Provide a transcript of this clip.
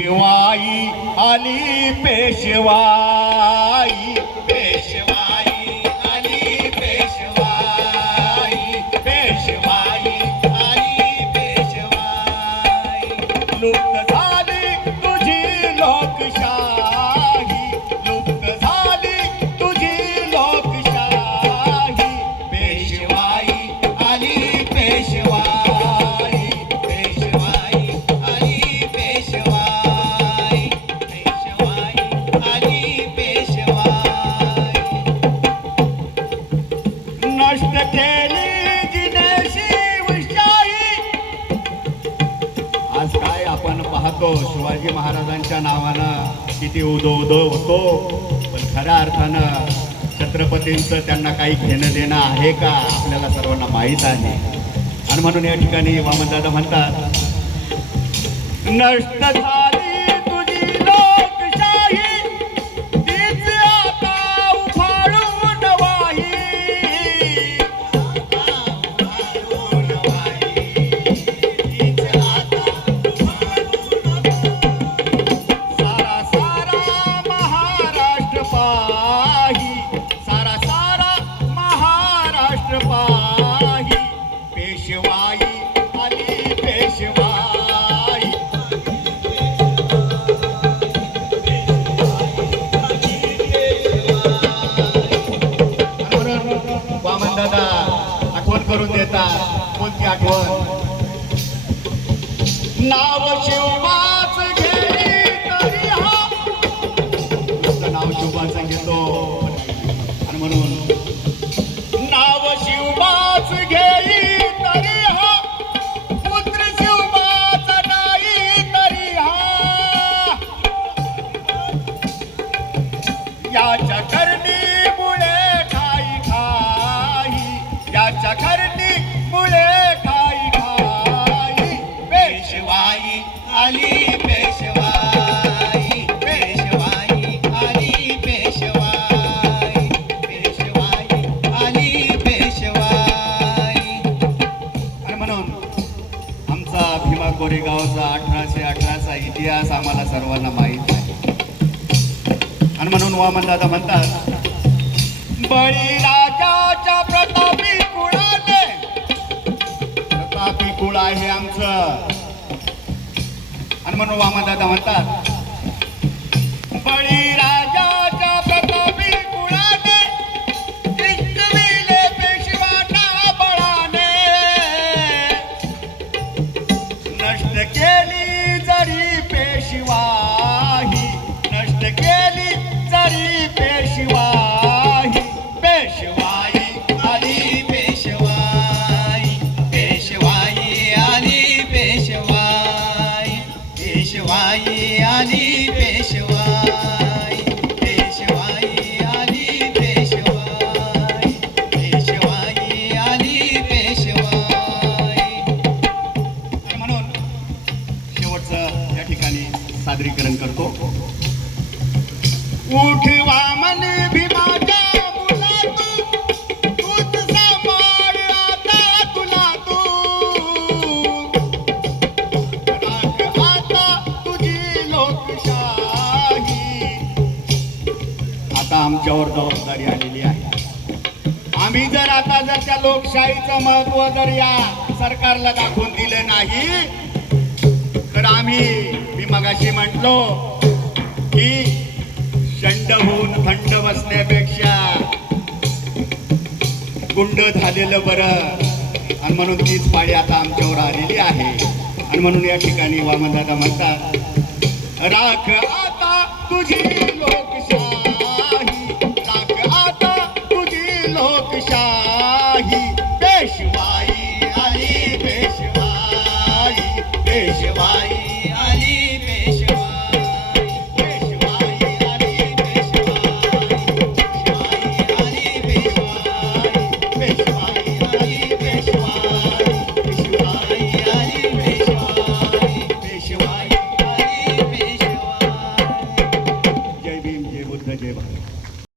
पेशवाई आली पेशवाई, पेशवाई आली पेशवाई, पेशवाई आली पेशवाई. लुप्त झाली तुझी लोकशाही, लुप्त झाली तुझी लोकशाही. पेशवाई आली पेशवाई, पेशवाई आली पेशवाई, पेशवाई आली पेशवाई. नष्ट केली जिने शिवशाही. आज काय आपण पाहतो शिवाजी महाराजांच्या नावानं किती उदो उदो होतो, पण खऱ्या अर्थानं छत्रपतींचं त्यांना काही घेणं देणं आहे का आपल्याला सर्वांना माहीत आहे. आणि म्हणून या ठिकाणी वामनदादा म्हणतात, नष्ट झाली तुझी लोकशाही, तीच आता उफाळून वाही. सारा सारा महाराष्ट्र पाही, सारा सारा महाराष्ट्र पाही. पेशवाई आली पेशवाई, वामनदादा आठवण करून देतात. कोणती आठवण? नाव शिवबाच घेई तरी हा. नुसतं नाव शिवबाचं घेतो आणि म्हणून नाव शिवबाच घेई तरी हा, पुत्र शिवबाचा नाही तरी हा. याच्या करणी मुळे ठाई ठाई, याच्या करणी मुळे ठाई ठाई. पेशवाई आली पेशवाई, पेशवाई आली पेशवाई, पेशवाई आली पेशवाई. आणि म्हणून आमचा भीमा कोरेगावचा 1818चा इतिहास आम्हाला सर्वांना माहीत आहे. आणि म्हणून वामनदादा म्हणतात, बळीराजाच्या प्रतापी कुळाने, प्रतापी कुळ आहे आमचं. आणि म्हणून वामनदादा म्हणतात, बळीराजाच्या प्रतापी कुळाने, जिंकविले पेशवांना बळाने. नष्ट केली जरी पेशवाही, नष्ट केली जरी पेशवाही. पेशवाई आली पेशवाई, पेशवाई आली पेशवाई, पेशवाई आली पेशवाई, पेशवाई आली पेशवाई, पेशवाई आली पेशवाई. आणि म्हणून शेवटचं या ठिकाणी सादरीकरण करतो. उठ वामन भीमाच्या मुला तू, तूच सांभाळ आता तुला तू. राख आता तुझी लोकशाही. आता आमच्यावर जबाबदारी आलेली आहे. आम्ही जर त्या लोकशाहीचं महत्व जर या सरकारला दाखवून दिलं नाही, तर मी मगाशी म्हटलो की शंड होऊन थंड बसण्यापेक्षा गुंड झालेलं बरं. आणि म्हणून तीच पाळी आता आमच्यावर आलेली आहे. आणि म्हणून या ठिकाणी वामनदादा म्हणतात, राख आता तुझी लोकशाही.